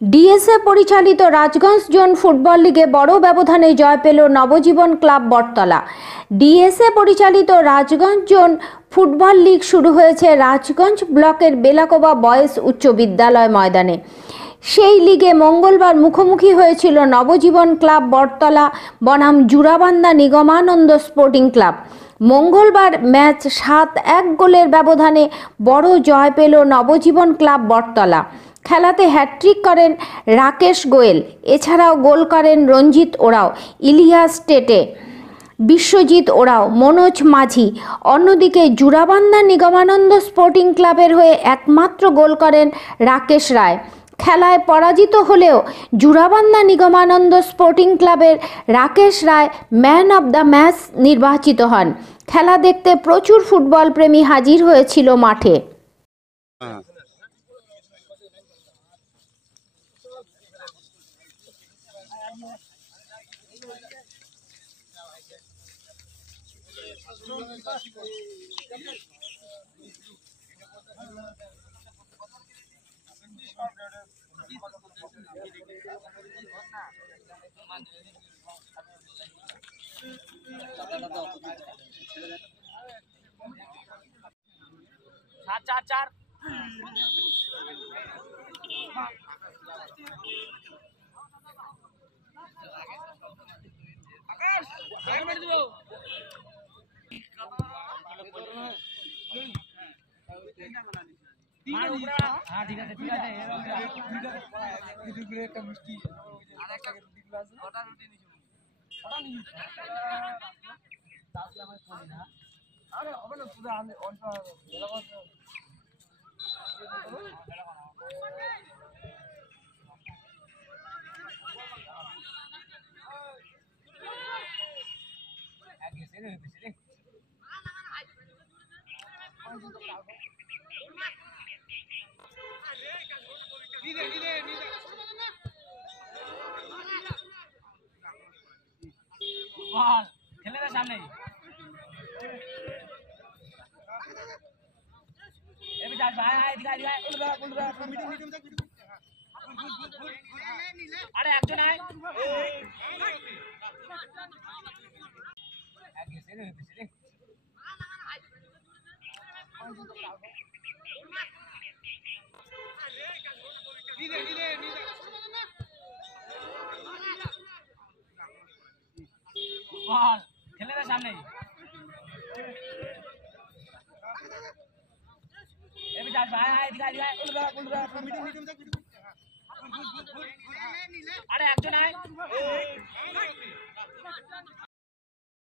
DSA পরিচালিত Rajganj zone football লিগে বড় ব্যবধানে জয় পেল নবজীবন ক্লাব বটতলা। ডিএসএ পরিচালিত রাজগঞ্জ জোন ফুটবল লিগ শুরু হয়েছে রাজগঞ্জ ব্লকের বেলাকোবা বয়েজ উচ্চ বিদ্যালয় ময়দানে। সেই লিগে মঙ্গলবার মুখোমুখি হয়েছিল নবজীবন ক্লাব বটতলা বনাম জুরাবান্দা নিগমানন্দ স্পোর্টিং ক্লাব। মঙ্গলবার ম্যাচ 7-1 গোলের ব্যবধানে বড় জয় পেল নবজীবন ক্লাব বটতলা। খেলাতে হ্যাট্রিক করেন রাকেশ গোয়েল, এছাড়াও গোল করেন রঞ্জিত ওরাও, ইলিয়াস টেটে, বিশ্বজিৎ ওরাও, মনোজ মাঝি। অন্যদিকে জুরাবান্দা নিগমানন্দ স্পোর্টিং ক্লাবের হয়ে একমাত্র গোল করেন রাকেশ রায়। খেলায় পরাজিত হলেও জুরাবান্দা নিগমানন্দ স্পোর্টিং ক্লাবের রাকেশ রায় ম্যান অব দ্য ম্যাচ নির্বাচিত হন। খেলা দেখতে প্রচুর ফুটবল প্রেমী হাজির হয়েছিল মাঠে। चार हाँ ठीक है खेले ना सामने अरे एक जन है खेले ना सामने अरे एक जन है